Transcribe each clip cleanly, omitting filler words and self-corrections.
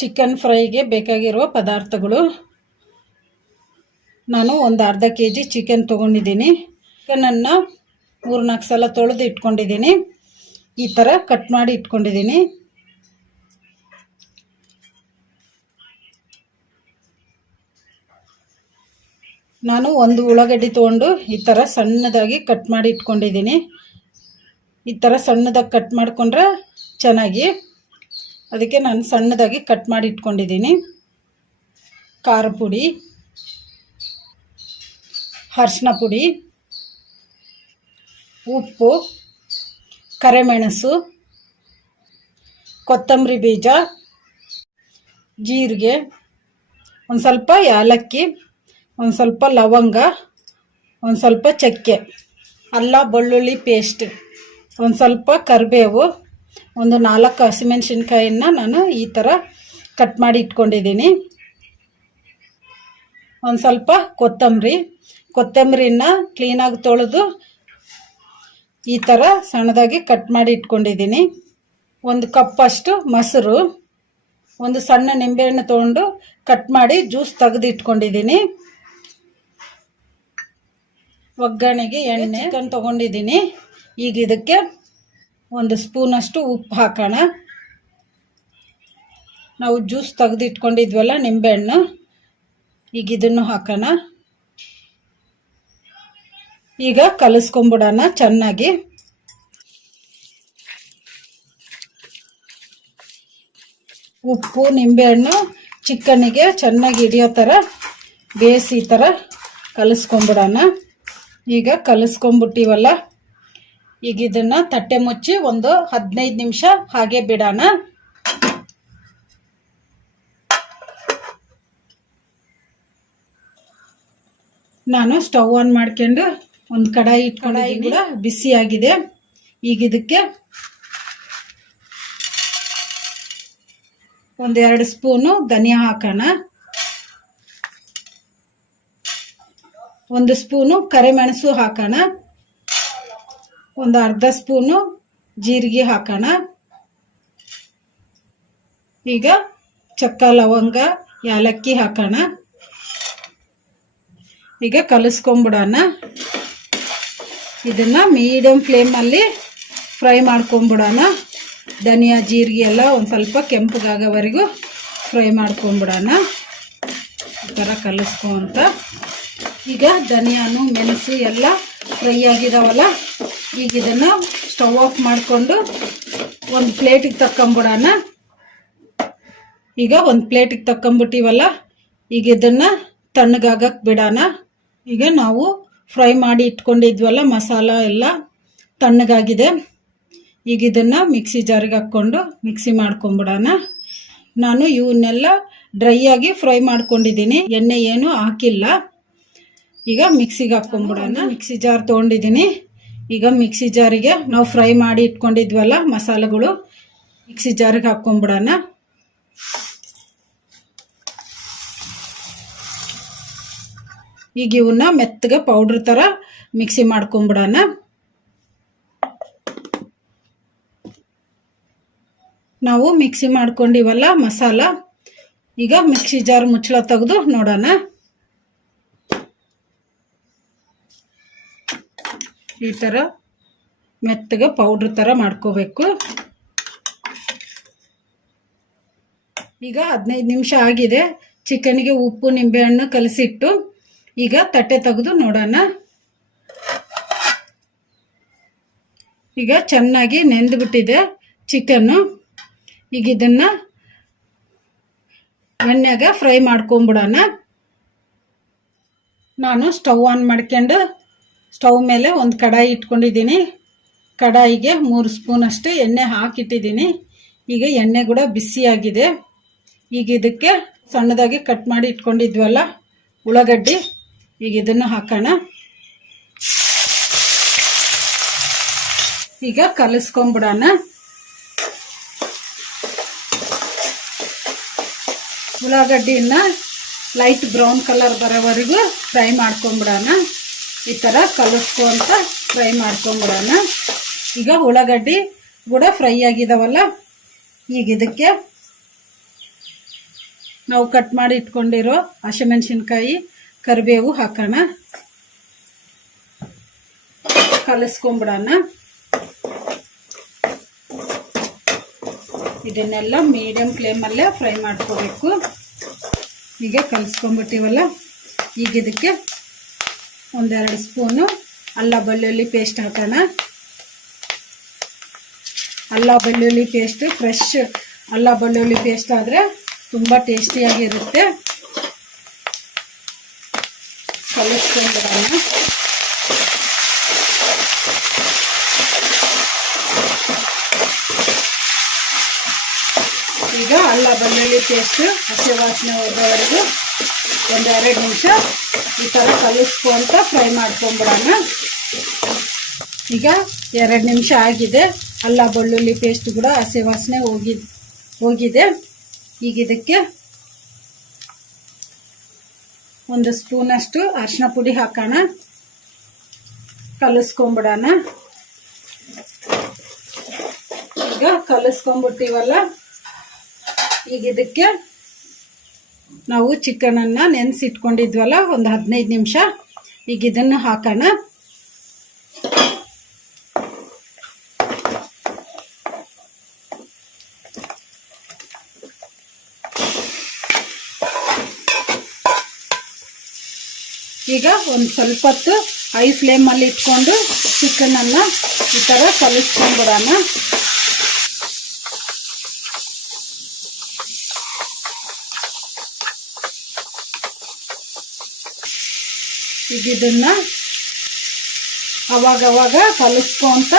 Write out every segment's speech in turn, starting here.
Chicken ಫ್ರೈಗೆ ಬೇಕಾಗಿರುವ ಪದಾರ್ಥಗಳು. ನಾನು ಒಂದು ಅರ್ಧ ಕೆಜಿ ಚಿಕನ್ ತೊಗೊಂಡಿದ್ದೀನಿ. ಚಿಕನನ್ನು 3-4 ಸಲ ತೊಳೆದು ಇಟ್ಕೊಂಡಿದ್ದೀನಿ. ಈ ಥರ ಕಟ್ ಮಾಡಿ ಇಟ್ಕೊಂಡಿದ್ದೀನಿ. ನಾನು ಒಂದು ಉಳ್ಳಾಗಡ್ಡಿ ತೊಗೊಂಡು ಈ ಥರ ಸಣ್ಣದಾಗಿ ಕಟ್ ಮಾಡಿ ಇಟ್ಕೊಂಡಿದ್ದೀನಿ. ಈ ಥರ ಸಣ್ಣದಾಗಿ ಕಟ್ ಮಾಡಿಕೊಂಡ್ರೆ ಚೆನ್ನಾಗಿ, ಅದಕ್ಕೆ ನಾನು ಸಣ್ಣದಾಗಿ ಕಟ್ ಮಾಡಿ ಇಟ್ಕೊಂಡಿದ್ದೀನಿ. ಖಾರ ಪುಡಿ, ಅರಿಶಿನ ಪುಡಿ, ಉಪ್ಪು, ಕರಿಮೆಣಸು, ಕೊತ್ತಂಬರಿ ಬೀಜ, ಜೀರಿಗೆ, ಒಂದು ಸ್ವಲ್ಪ ಏಲಕ್ಕಿ, ಒಂದು ಸ್ವಲ್ಪ ಲವಂಗ, ಒಂದು ಸ್ವಲ್ಪ ಚಕ್ಕೆ, ಅಲ್ಲ ಬೆಳ್ಳುಳ್ಳಿ ಪೇಸ್ಟ್, ಒಂದು ಸ್ವಲ್ಪ ಕರಿಬೇವು, ಒಂದು 4 ಹಸಿಮೆಣಸಿನ್ಕಾಯಿನ ನಾನು ಈ ಥರ ಕಟ್ ಮಾಡಿ ಇಟ್ಕೊಂಡಿದ್ದೀನಿ. ಒಂದು ಸ್ವಲ್ಪ ಕೊತ್ತಂಬರಿನ ಕ್ಲೀನಾಗಿ ತೊಳೆದು ಈ ಥರ ಸಣ್ಣದಾಗಿ ಕಟ್ ಮಾಡಿ ಇಟ್ಕೊಂಡಿದ್ದೀನಿ. 1 ಕಪ್ಪಷ್ಟು ಮೊಸರು, ಒಂದು ಸಣ್ಣ ನಿಂಬೆಹಣ್ಣು ತೊಗೊಂಡು ಕಟ್ ಮಾಡಿ ಜ್ಯೂಸ್ ತೆಗೆದು ಇಟ್ಕೊಂಡಿದ್ದೀನಿ. ಒಗ್ಗರಣೆಗೆ ಎಣ್ಣೆ, ಚಿಕನ್ ತೊಗೊಂಡಿದ್ದೀನಿ. ಈಗ ಇದಕ್ಕೆ 1 ಸ್ಪೂನಷ್ಟು ಉಪ್ಪು ಹಾಕೋಣ. ನಾವು ಜ್ಯೂಸ್ ತೆಗೆದು ಇಟ್ಕೊಂಡಿದ್ವಲ್ಲ ನಿಂಬೆಹಣ್ಣು, ಈಗ ಇದನ್ನು ಹಾಕೋಣ. ಈಗ ಕಲಿಸ್ಕೊಂಬಿಡೋಣ ಚೆನ್ನಾಗಿ. ಉಪ್ಪು ನಿಂಬೆಹಣ್ಣು ಚಿಕನ್ನಿಗೆ ಚೆನ್ನಾಗಿ ಹಿಡಿಯೋ ಥರ ಬೇಯಿಸಿ ಈ ಥರ ಕಲಿಸ್ಕೊಂಬಿಡೋಣ. ಈಗ ಕಲಿಸ್ಕೊಂಬಿಟ್ಟಿವಲ್ಲ, ಈಗ ಇದನ್ನು ತಟ್ಟೆ ಮುಚ್ಚಿ ಒಂದು 15 ನಿಮಿಷ ಹಾಗೆ ಬಿಡೋಣ. ನಾನು ಸ್ಟವ್ ಆನ್ ಮಾಡ್ಕೊಂಡು ಒಂದು ಕಡಾಯಿ ಕೂಡ ಬಿಸಿ ಆಗಿದೆ. ಈಗ ಇದಕ್ಕೆ 1-2 ಸ್ಪೂನು ಧನಿಯಾ ಹಾಕೋಣ. 1 ಸ್ಪೂನು ಕರಿಮೆಣಸು ಹಾಕೋಣ. ಒಂದು ಅರ್ಧ ಸ್ಪೂನು ಜೀರಿಗೆ ಹಾಕೋಣ. ಈಗ ಚಕ್ಕ ಲವಂಗ ಏಲಕ್ಕಿ ಹಾಕೋಣ. ಈಗ ಕಲಿಸ್ಕೊಂಬಿಡೋಣ. ಇದನ್ನು ಮೀಡಿಯಮ್ ಫ್ಲೇಮಲ್ಲಿ ಫ್ರೈ ಮಾಡ್ಕೊಂಬಿಡೋಣ. ಧನಿಯಾ ಜೀರಿಗೆ ಎಲ್ಲ ಒಂದು ಸ್ವಲ್ಪ ಕೆಂಪಗಾಗೋವರೆಗೂ ಫ್ರೈ ಮಾಡ್ಕೊಂಬಿಡೋಣ. ಈ ಥರ ಕಲಿಸ್ಕೊಂತ ಈಗ ಧನಿಯಾನು ಮೆಣಸು ಎಲ್ಲ ಫ್ರೈ ಆಗಿದಾವಲ್ಲ, ಈಗ ಇದನ್ನು ಸ್ಟವ್ ಆಫ್ ಮಾಡಿಕೊಂಡು ಒಂದು ಪ್ಲೇಟಿಗೆ ತಕ್ಕೊಂಬಿಡೋಣ. ಈಗ ಒಂದು ಪ್ಲೇಟಿಗೆ ತಕ್ಕೊಂಬಿಟ್ಟಿವಲ್ಲ, ಈಗ ಇದನ್ನು ತಣ್ಣಗಾಗಕ್ಕೆ ಬಿಡೋಣ. ಈಗ ನಾವು ಫ್ರೈ ಮಾಡಿ ಇಟ್ಕೊಂಡಿದ್ವಲ್ಲ ಮಸಾಲ ಎಲ್ಲ ತಣ್ಣಗಾಗಿದೆ. ಈಗ ಇದನ್ನು ಮಿಕ್ಸಿ ಜಾರಿಗೆ ಹಾಕ್ಕೊಂಡು ಮಿಕ್ಸಿ ಮಾಡ್ಕೊಂಬಿಡೋಣ. ನಾನು ಇವನ್ನೆಲ್ಲ ಡ್ರೈ ಆಗಿ ಫ್ರೈ ಮಾಡ್ಕೊಂಡಿದ್ದೀನಿ, ಎಣ್ಣೆ ಏನು ಹಾಕಿಲ್ಲ. ಈಗ ಮಿಕ್ಸಿಗೆ ಹಾಕ್ಕೊಂಬಿಡೋಣ. ಮಿಕ್ಸಿ ಜಾರ್ ತೊಗೊಂಡಿದ್ದೀನಿ. ಈಗ ಮಿಕ್ಸಿ ಜಾರಿಗೆ ನಾವು ಫ್ರೈ ಮಾಡಿ ಇಟ್ಕೊಂಡಿದ್ವಲ್ಲ ಮಸಾಲೆಗಳು ಮಿಕ್ಸಿ ಜಾರಿಗೆ ಹಾಕ್ಕೊಂಬಿಡೋಣ. ಈಗ ಇವನ್ನ ಮೆತ್ತಗೆ ಪೌಡ್ರ್ ಥರ ಮಿಕ್ಸಿ ಮಾಡ್ಕೊಂಬಿಡೋಣ. ನಾವು ಮಿಕ್ಸಿ ಮಾಡ್ಕೊಂಡಿವಲ್ಲ ಮಸಾಲ, ಈಗ ಮಿಕ್ಸಿ ಜಾರ್ ಮುಚ್ಚಳ ತೆಗೆದು ನೋಡೋಣ. ಈ ಥರ ಮೆತ್ತಗೆ ಪೌಡ್ರ್ ಥರ ಮಾಡ್ಕೋಬೇಕು. ಈಗ 15 ನಿಮಿಷ ಆಗಿದೆ. ಚಿಕನ್ಗೆ ಉಪ್ಪು ನಿಂಬೆಹಣ್ಣು ಕಲಸಿಟ್ಟು ಈಗ ತಟ್ಟೆ ತೆಗೆದು ನೋಡೋಣ. ಈಗ ಚೆನ್ನಾಗಿ ನೆಂದುಬಿಟ್ಟಿದೆ ಚಿಕನ್ನು. ಈಗ ಇದನ್ನು ಎಣ್ಣೆಗೆ ಫ್ರೈ ಮಾಡ್ಕೊಂಬಿಡೋಣ. ನಾನು ಸ್ಟವ್ ಆನ್ ಮಾಡ್ಕೊಂಡು ಸ್ಟವ್ ಮೇಲೆ ಒಂದು ಕಡಾಯಿ ಇಟ್ಕೊಂಡಿದ್ದೀನಿ. ಕಡಾಯಿಗೆ 3 ಸ್ಪೂನಷ್ಟು ಎಣ್ಣೆ ಹಾಕಿಟ್ಟಿದ್ದೀನಿ. ಈಗ ಎಣ್ಣೆ ಕೂಡ ಬಿಸಿಯಾಗಿದೆ. ಈಗ ಇದಕ್ಕೆ ಸಣ್ಣದಾಗಿ ಕಟ್ ಮಾಡಿ ಇಟ್ಕೊಂಡಿದ್ವಲ್ಲ ಉಳ್ಳಾಗಡ್ಡಿ, ಈಗ ಇದನ್ನು ಹಾಕೋಣ. ಈಗ ಕಲಿಸ್ಕೊಂಬಿಡೋಣ. ಉಳ್ಳಾಗಡ್ಡಿನ ಲೈಟ್ ಬ್ರೌನ್ ಕಲರ್ ಬರೋವರೆಗೂ ಫ್ರೈ ಮಾಡ್ಕೊಂಬಿಡೋಣ. ಈ ಥರ ಕಲಿಸ್ಕೊಂತ ಫ್ರೈ ಮಾಡ್ಕೊಂಬಿಡೋಣ. ಈಗ ಉಳ್ಳಾಗಡ್ಡಿ ಕೂಡ ಫ್ರೈ ಆಗಿದಾವಲ್ಲ, ಈಗ ಇದಕ್ಕೆ ನಾವು ಕಟ್ ಮಾಡಿ ಇಟ್ಕೊಂಡಿರೋ ಹಸಿಮೆಣಸಿನ್ಕಾಯಿ ಕರಿಬೇವು ಹಾಕೋಣ, ಕಲಿಸ್ಕೊಂಬಿಡೋಣ. ಇದನ್ನೆಲ್ಲ ಮೀಡಿಯಂ ಫ್ಲೇಮಲ್ಲೇ ಫ್ರೈ ಮಾಡ್ಕೋಬೇಕು. ಈಗ ಕಲಿಸ್ಕೊಂಬಿಟ್ಟಿವಲ್ಲ, ಈಗ ಇದಕ್ಕೆ ಒಂದೆರಡು ಸ್ಪೂನು ಅಲ್ಲ ಬೆಳ್ಳುಳ್ಳಿ ಪೇಸ್ಟ್ ಹಾಕೋಣ. ಅಲ್ಲ ಬೆಳ್ಳುಳ್ಳಿ ಪೇಸ್ಟ್, ಫ್ರೆಶ್ ಅಲ್ಲ ಬೆಳ್ಳುಳ್ಳಿ ಪೇಸ್ಟ್ ಆದರೆ ತುಂಬ ಟೇಸ್ಟಿಯಾಗಿರುತ್ತೆ. ಕಲಿಸ್ಕೊಂಡ್ಬಿಡೋಣ. ಈಗ ಅಲ್ಲ ಬೆಳ್ಳುಳ್ಳಿ ಪೇಸ್ಟ್ ಹಸಿ ವಾಸನೆ ಹೋಗೋವರೆಗೂ ಒಂದೆರಡು ನಿಮಿಷ ಈ ಥರ ಕಲಿಸ್ಕೊಂತ ಫ್ರೈ ಮಾಡ್ಕೊಂಬಿಡೋಣ. ಈಗ 2 ನಿಮಿಷ ಆಗಿದೆ. ಅಲ್ಲ ಬೆಳ್ಳುಳ್ಳಿ ಪೇಸ್ಟ್ ಕೂಡ ಹಸಿ ವಾಸನೆ ಹೋಗಿದೆ. ಈಗ ಇದಕ್ಕೆ 1 ಸ್ಪೂನಷ್ಟು ಅರಿಶಿನ ಪುಡಿ ಹಾಕೋಣ, ಕಲಿಸ್ಕೊಂಬಿಡೋಣ. ಈಗ ಕಲಿಸ್ಕೊಂಬಿಟ್ಟಿವಲ್ಲ, ಈಗ ಇದಕ್ಕೆ ನಾವು ಚಿಕನನ್ನು ನೆನೆಸಿಟ್ಕೊಂಡಿದ್ವಲ್ಲ ಒಂದು 15 ನಿಮಿಷ, ಈಗ ಇದನ್ನು ಹಾಕೋಣ. ಈಗ ಒಂದು ಸ್ವಲ್ಪ ಹೊತ್ತು ಹೈ ಫ್ಲೇಮಲ್ಲಿ ಇಟ್ಕೊಂಡು ಚಿಕನನ್ನು ಈ ಥರ ಕಲಿಸ್ಕೊಂಡ್ಬಿಡೋಣ. ಈಗ ಇದನ್ನು ಅವಾಗವಾಗ ಕಲಿಸ್ಕೊಂತ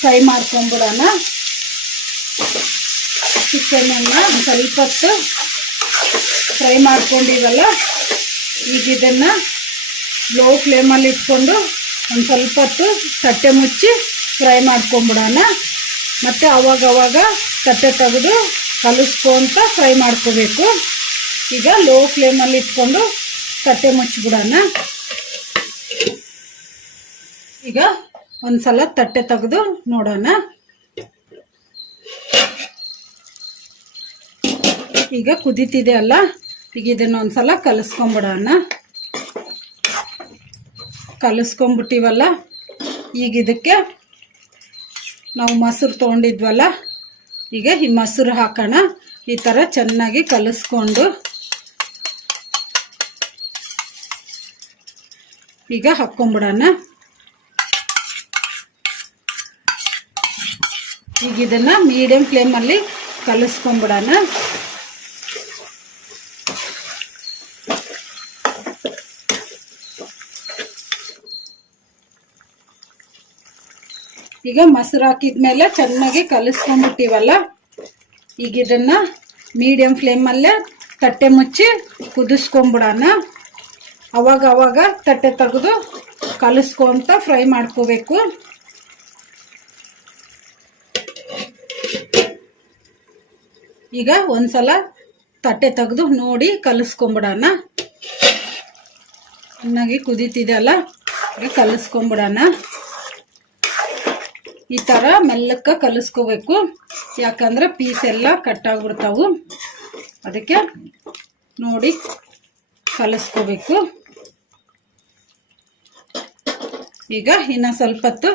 ಫ್ರೈ ಮಾಡ್ಕೊಂಬಿಡೋಣ. ಚಿಕನನ್ನು ಸ್ವಲ್ಪ ಹೊತ್ತು ಫ್ರೈ ಮಾಡ್ಕೊಂಡಿವಲ್ಲ, ಈಗ ಇದನ್ನು ಲೋ ಫ್ಲೇಮಲ್ಲಿ ಇಟ್ಕೊಂಡು ಒಂದು ಸ್ವಲ್ಪ ಹೊತ್ತು ತಟ್ಟೆ ಮುಚ್ಚಿ ಫ್ರೈ ಮಾಡ್ಕೊಂಬಿಡೋಣ. ಮತ್ತು ಅವಾಗವಾಗ ತಟ್ಟೆ ತೆಗೆದು ಕಲಿಸ್ಕೊಂತ ಫ್ರೈ ಮಾಡ್ಕೋಬೇಕು. ಈಗ ಲೋ ಫ್ಲೇಮಲ್ಲಿ ಇಟ್ಕೊಂಡು ತಟ್ಟೆ ಮುಚ್ಚಿಬಿಡೋಣ. ಈಗ ಒಂದು ಸಲ ತಟ್ಟೆ ತೆಗೆದು ನೋಡೋಣ. ಈಗ ಕುದೀತಿದೆ ಅಲ್ಲ, ಈಗ ಇದನ್ನು ಒಂದು ಸಲ ಕಲಿಸ್ಕೊಂಬಿಡೋಣ. ಕಲಿಸ್ಕೊಂಬಿಟ್ಟಿವಲ್ಲ, ಈಗ ಇದಕ್ಕೆ ನಾವು ಮೊಸರು ತೊಗೊಂಡಿದ್ವಲ್ಲ, ಈಗ ಈ ಮೊಸರು ಹಾಕೋಣ. ಈ ಥರ ಚೆನ್ನಾಗಿ ಕಲಿಸ್ಕೊಂಡು ಈಗ ಹಾಕ್ಕೊಂಬಿಡೋಣ. ಈಗ ಇದನ್ನು ಮೀಡಿಯಂ ಫ್ಲೇಮಲ್ಲಿ ಕಲಿಸ್ಕೊಂಬಿಡೋಣ. ಈಗ ಮೊಸರು ಹಾಕಿದ್ಮೇಲೆ ಚೆನ್ನಾಗಿ ಕಲಿಸ್ಕೊಂಬಿಟ್ಟಿವಲ್ಲ, ಈಗ ಇದನ್ನು ಮೀಡಿಯಂ ಫ್ಲೇಮಲ್ಲೇ ತಟ್ಟೆ ಮುಚ್ಚಿ ಕುದಿಸ್ಕೊಂಬಿಡೋಣ. ಅವಾಗ ತಟ್ಟೆ ತೆಗೆದು ಕಲಿಸ್ಕೊಂತ ಫ್ರೈ ಮಾಡ್ಕೋಬೇಕು. ಈಗ ಒಂದ್ಸಲ ತಟ್ಟೆ ತೆಗೆದು ನೋಡಿ ಕಲಿಸ್ಕೊಂಬಿಡೋಣ. ಚೆನ್ನಾಗಿ ಕುದೀತಿದೆ ಅಲ್ಲ, ಈಗ ಕಲಿಸ್ಕೊಂಬಿಡೋಣ. ಈ ಥರ ಮೆಲ್ಲಕ್ಕೆ ಕಲಿಸ್ಕೋಬೇಕು, ಯಾಕಂದ್ರೆ ಪೀಸ್ ಎಲ್ಲ ಕಟ್ಟಾಗ್ಬಿಡ್ತಾವು. ಅದಕ್ಕೆ ನೋಡಿ ಕಲಿಸ್ಕೋಬೇಕು. ಈಗ ಇನ್ನು ಸ್ವಲ್ಪ ಹೊತ್ತು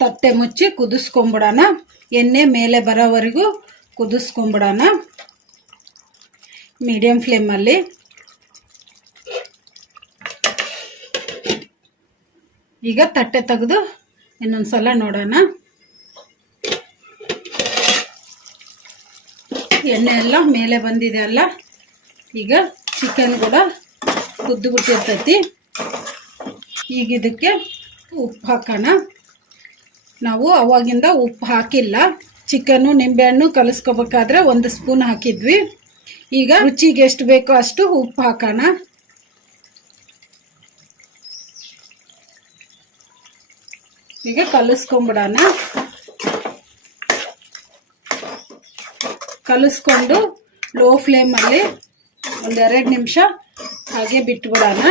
ತಟ್ಟೆ ಮುಚ್ಚಿ ಕುದಿಸ್ಕೊಂಬಿಡೋಣ. ಎಣ್ಣೆ ಮೇಲೆ ಬರೋವರೆಗೂ ಕುದಿಸ್ಕೊಂಬಿಡೋಣ ಮೀಡಿಯಂ ಫ್ಲೇಮಲ್ಲಿ. ಈಗ ತಟ್ಟೆ ತೆಗೆದು ಇನ್ನೊಂದು ಸಲ ನೋಡೋಣ. ಎಣ್ಣೆ ಎಲ್ಲ ಮೇಲೆ ಬಂದಿದೆ ಅಲ್ಲ, ಈಗ ಚಿಕನ್ ಕೂಡ ಕುದ್ದು ಬಿಟ್ಟಿರ್ತೈತಿ. ಈಗ ಇದಕ್ಕೆ ಉಪ್ಪು ಹಾಕೋಣ. ನಾವು ಅವಾಗಿಂದ ಉಪ್ಪು ಹಾಕಿಲ್ಲ. ಚಿಕನ್ನು ನಿಂಬೆಹಣ್ಣು ಕಲಿಸ್ಕೋಬೇಕಾದ್ರೆ 1 ಸ್ಪೂನ್ ಹಾಕಿದ್ವಿ. ಈಗ ರುಚಿಗೆ ಎಷ್ಟು ಬೇಕೋ ಅಷ್ಟು ಉಪ್ಪು ಹಾಕೋಣ. ಈಗ ಕಲಿಸ್ಕೊಂಬಿಡೋಣ. ಕಲಿಸ್ಕೊಂಡು ಲೋ ಫ್ಲೇಮಲ್ಲಿ 1-2 ನಿಮಿಷ ಹಾಗೆ ಬಿಟ್ಬಿಡೋಣ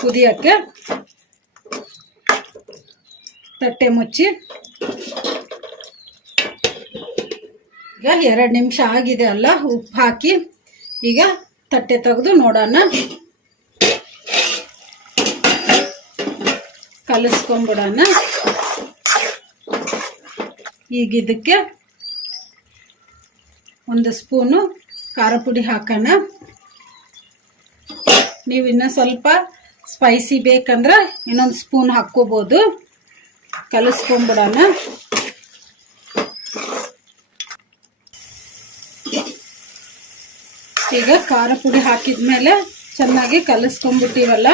ಕುದಿಯೋಕ್ಕೆ. ತಟ್ಟೆ ಮುಚ್ಚಿ ಈಗ 2 ನಿಮಿಷ ಆಗಿದೆ ಅಲ್ಲ, ಉಪ್ಪು ಹಾಕಿ ಈಗ ತಟ್ಟೆ ತೆಗೆದು ನೋಡೋಣ. ಕಲಿಸ್ಕೊಂಡ್ಬಿಡೋಣ. ಈಗ ಇದಕ್ಕೆ 1 ಸ್ಪೂನು ಖಾರ ಪುಡಿ ಹಾಕೋಣ. ನೀವು ಇನ್ನೂ ಸ್ವಲ್ಪ ಸ್ಪೈಸಿ ಬೇಕಂದ್ರೆ ಇನ್ನೊಂದು ಸ್ಪೂನ್ ಹಾಕ್ಕೋಬೋದು. ಕಲಿಸ್ಕೊಂಡ್ಬಿಡೋಣ. ಈಗ ಖಾರ ಪುಡಿ ಹಾಕಿದ್ಮೇಲೆ ಚೆನ್ನಾಗಿ ಕಲಿಸ್ಕೊಂಡ್ಬಿಟ್ಟಿವಲ್ಲ,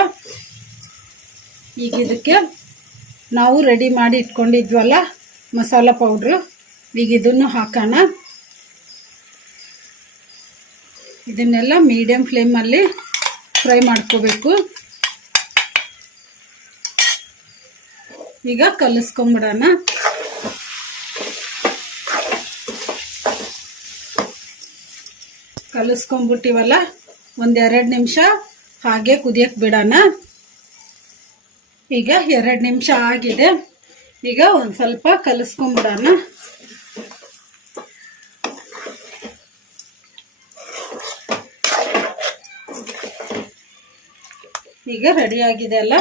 ಈಗ ಇದಕ್ಕೆ ನಾವು ರೆಡಿ ಮಾಡಿ ಇಟ್ಕೊಂಡಿದ್ವಲ್ಲ ಮಸಾಲ ಪೌಡ್ರು, ಈಗ ಇದನ್ನು ಹಾಕೋಣ. ಇದನ್ನೆಲ್ಲ ಮೀಡಿಯಂ ಫ್ಲೇಮಲ್ಲಿ ಫ್ರೈ ಮಾಡ್ಕೋಬೇಕು. ಈಗ ಕಲಿಸ್ಕೊಂಡ್ಬಿಡೋಣ. ಕಲಿಸ್ಕೊಂಡ್ಬಿಟ್ಟಿವಲ್ಲ, 1-2 ನಿಮಿಷ ಹಾಗೆ ಕುದಿಯಕ್ಕೆ ಬಿಡೋಣ. ಈಗ 2 ನಿಮಿಷ ಆಗಿದೆ. ಈಗ ಒಂದು ಸ್ವಲ್ಪ ಕಲಿಸ್ಕೊಂಡ್ಬಿಡೋಣ. ಈಗ ರೆಡಿ ಆಗಿದೆ ಅಲ್ಲ,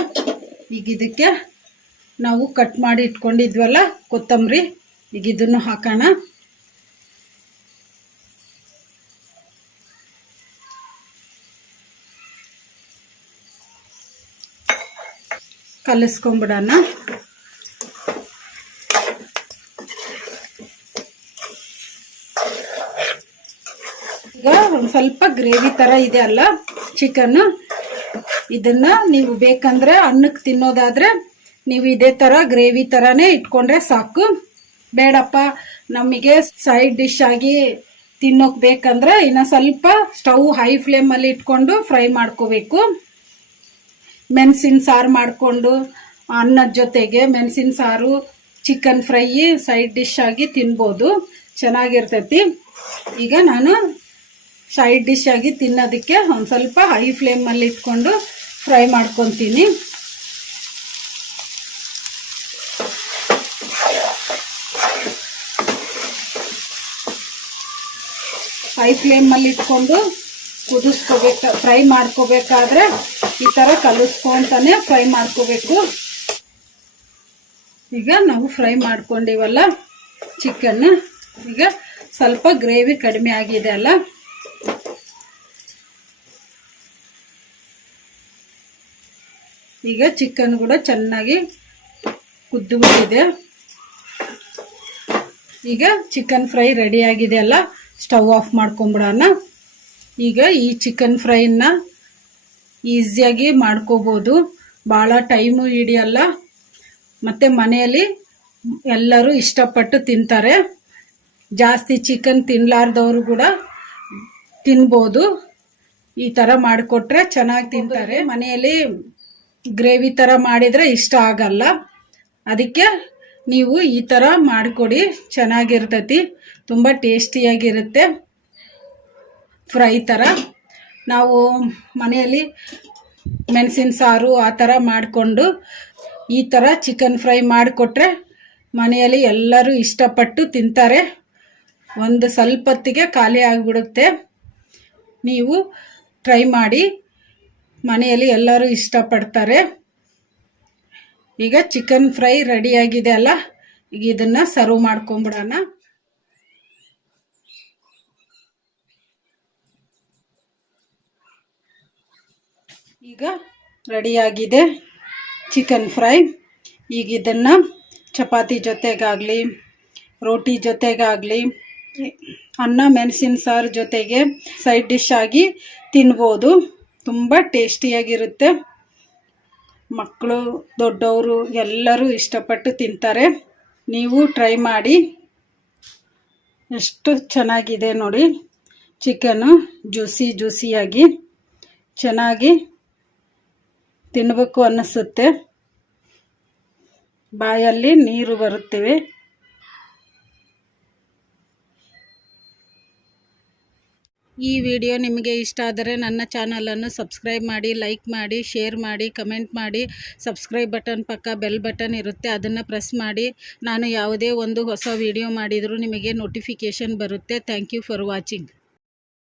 ಈಗ ಇದಕ್ಕೆ ನಾವು ಕಟ್ ಮಾಡಿ ಇಟ್ಕೊಂಡಿದ್ವಲ್ಲ ಕೊತ್ತಂಬರಿ, ಈಗ ಇದನ್ನು ಹಾಕೋಣ. ಕಲಿಸ್ಕೊಂಡ್ಬಿಡೋಣ. ಈಗ ಒಂದು ಸ್ವಲ್ಪ ಗ್ರೇವಿ ಥರ ಇದೆ ಅಲ್ಲ ಚಿಕನ್, ಇದನ್ನ ನೀವು ಬೇಕಂದ್ರೆ ಅನ್ನಕ್ಕೆ ತಿನ್ನೋದಾದ್ರೆ ನೀವು ಇದೇ ಥರ ಗ್ರೇವಿ ಥರನೇ ಇಟ್ಕೊಂಡ್ರೆ ಸಾಕು. ಬೇಡಪ್ಪ ನಮಗೆ ಸೈಡ್ ಡಿಶ್ ಆಗಿ ತಿನ್ನೋಕೆ ಬೇಕಂದ್ರೆ ಇನ್ನು ಸ್ವಲ್ಪ ಸ್ಟವ್ ಹೈ ಫ್ಲೇಮಲ್ಲಿ ಇಟ್ಕೊಂಡು ಫ್ರೈ ಮಾಡ್ಕೋಬೇಕು. ಮೆಣಸಿನ ಸಾರು ಮಾಡಿಕೊಂಡು ಅನ್ನದ ಜೊತೆಗೆ ಮೆಣಸಿನ ಸಾರು, ಚಿಕನ್ ಫ್ರೈ ಸೈಡ್ ಡಿಶ್ ಆಗಿ ತಿನ್ಬೋದು, ಚೆನ್ನಾಗಿರ್ತೈತಿ. ಈಗ ನಾನು ಸೈಡ್ ಡಿಶ್ ಆಗಿ ತಿನ್ನೋದಕ್ಕೆ ಒಂದು ಸ್ವಲ್ಪ ಹೈ ಫ್ಲೇಮಲ್ಲಿ ಇಟ್ಕೊಂಡು ಫ್ರೈ ಮಾಡ್ಕೊತೀನಿ. ಹೈ ಫ್ಲೇಮಲ್ಲಿ ಇಟ್ಕೊಂಡು ಫ್ರೈ ಮಾಡ್ಕೋಬೇಕಾದ್ರೆ ಈ ಥರ ಕಲಿಸ್ಕೊಂತಾನೆ ಫ್ರೈ ಮಾಡ್ಕೋಬೇಕು. ಈಗ ನಾವು ಫ್ರೈ ಮಾಡ್ಕೊಂಡಿವಲ್ಲ ಚಿಕನ್, ಈಗ ಸ್ವಲ್ಪ ಗ್ರೇವಿ ಕಡಿಮೆ ಆಗಿದೆ ಅಲ್ಲ, ಈಗ ಚಿಕನ್ ಕೂಡ ಚೆನ್ನಾಗಿ ಕುದ್ದುಬಿಟ್ಟಿದೆ. ಈಗ ಚಿಕನ್ ಫ್ರೈ ರೆಡಿ ಆಗಿದೆ ಅಲ್ಲ, ಸ್ಟವ್ ಆಫ್ ಮಾಡ್ಕೊಂಬಿಡೋಣ. ಈಗ ಈ ಚಿಕನ್ ಫ್ರೈನ ಈಸಿಯಾಗಿ ಮಾಡ್ಕೋಬೋದು, ಭಾಳ ಟೈಮು ಹಿಡಿಯಲ್ಲ, ಮತ್ತು ಮನೆಯಲ್ಲಿ ಎಲ್ಲರೂ ಇಷ್ಟಪಟ್ಟು ತಿಂತಾರೆ. ಜಾಸ್ತಿ ಚಿಕನ್ ತಿನ್ನಲಾರ್ದವರು ಕೂಡ ತಿನ್ಬೋದು. ಈ ಥರ ಮಾಡಿಕೊಟ್ರೆ ಚೆನ್ನಾಗಿ ತಿಂತಾರೆ. ಮನೆಯಲ್ಲಿ ಗ್ರೇವಿ ಥರ ಮಾಡಿದರೆ ಇಷ್ಟ ಆಗಲ್ಲ, ಅದಕ್ಕೆ ನೀವು ಈ ಥರ ಮಾಡಿಕೊಡಿ, ಚೆನ್ನಾಗಿರ್ತೈತಿ, ತುಂಬ ಟೇಸ್ಟಿಯಾಗಿರುತ್ತೆ. ಫ್ರೈ ಥರ ನಾವು ಮನೆಯಲ್ಲಿ ಮೆಣಸಿನ ಸಾರು ಆ ಥರ ಮಾಡಿಕೊಂಡು ಈ ಥರ ಚಿಕನ್ ಫ್ರೈ ಮಾಡಿಕೊಟ್ರೆ ಮನೆಯಲ್ಲಿ ಎಲ್ಲರೂ ಇಷ್ಟಪಟ್ಟು ತಿಂತಾರೆ. ಒಂದು ಸ್ವಲ್ಪ ಹೊತ್ತಿಗೆ ಖಾಲಿ ಆಗಿಬಿಡುತ್ತೆ. ನೀವು ಟ್ರೈ ಮಾಡಿ, ಮನೆಯಲ್ಲಿ ಎಲ್ಲರೂ ಇಷ್ಟಪಡ್ತಾರೆ. ಈಗ ಚಿಕನ್ ಫ್ರೈ ರೆಡಿಯಾಗಿದೆ ಅಲ್ಲ, ಈಗ ಇದನ್ನು ಸರ್ವ್ ಮಾಡ್ಕೊಂಬಿಡೋಣ. ಈಗ ರೆಡಿಯಾಗಿದೆ ಚಿಕನ್ ಫ್ರೈ. ಈಗ ಇದನ್ನು ಚಪಾತಿ ಜೊತೆಗಾಗಲಿ, ರೋಟಿ ಜೊತೆಗಾಗಲಿ, ಅನ್ನ ಮೆಣಸಿನ ಸಾರು ಜೊತೆಗೆ ಸೈಡ್ ಡಿಶ್ ಆಗಿ ತಿನ್ಬೋದು. ತುಂಬ ಟೇಸ್ಟಿಯಾಗಿರುತ್ತೆ. ಮಕ್ಕಳು ದೊಡ್ಡವರು ಎಲ್ಲರೂ ಇಷ್ಟಪಟ್ಟು ತಿಂತಾರೆ. ನೀವು ಟ್ರೈ ಮಾಡಿ. ಎಷ್ಟು ಚೆನ್ನಾಗಿದೆ ನೋಡಿ, ಚಿಕನ್ನು ಜ್ಯೂಸಿಯಾಗಿ ಚೆನ್ನಾಗಿ ತಿನ್ನಬೇಕು ಅನ್ನಿಸುತ್ತೆ, ಬಾಯಲ್ಲಿ ನೀರು ಬರುತ್ತವೆ. ಈ ವಿಡಿಯೋ ನಿಮಗೆ ಇಷ್ಟ ಆದರೆ ನನ್ನ ಚಾನಲನ್ನು ಸಬ್ಸ್ಕ್ರೈಬ್ ಮಾಡಿ, ಲೈಕ್ ಮಾಡಿ, ಶೇರ್ ಮಾಡಿ, ಕಮೆಂಟ್ ಮಾಡಿ. ಸಬ್ಸ್ಕ್ರೈಬ್ ಬಟನ್ ಪಕ್ಕ ಬೆಲ್ ಬಟನ್ ಇರುತ್ತೆ, ಅದನ್ನು ಪ್ರೆಸ್ ಮಾಡಿ. ನಾನು ಯಾವುದೇ ಒಂದು ಹೊಸ ವಿಡಿಯೋ ಮಾಡಿದರೂ ನಿಮಗೆ ನೋಟಿಫಿಕೇಷನ್ ಬರುತ್ತೆ. Thank you for watching.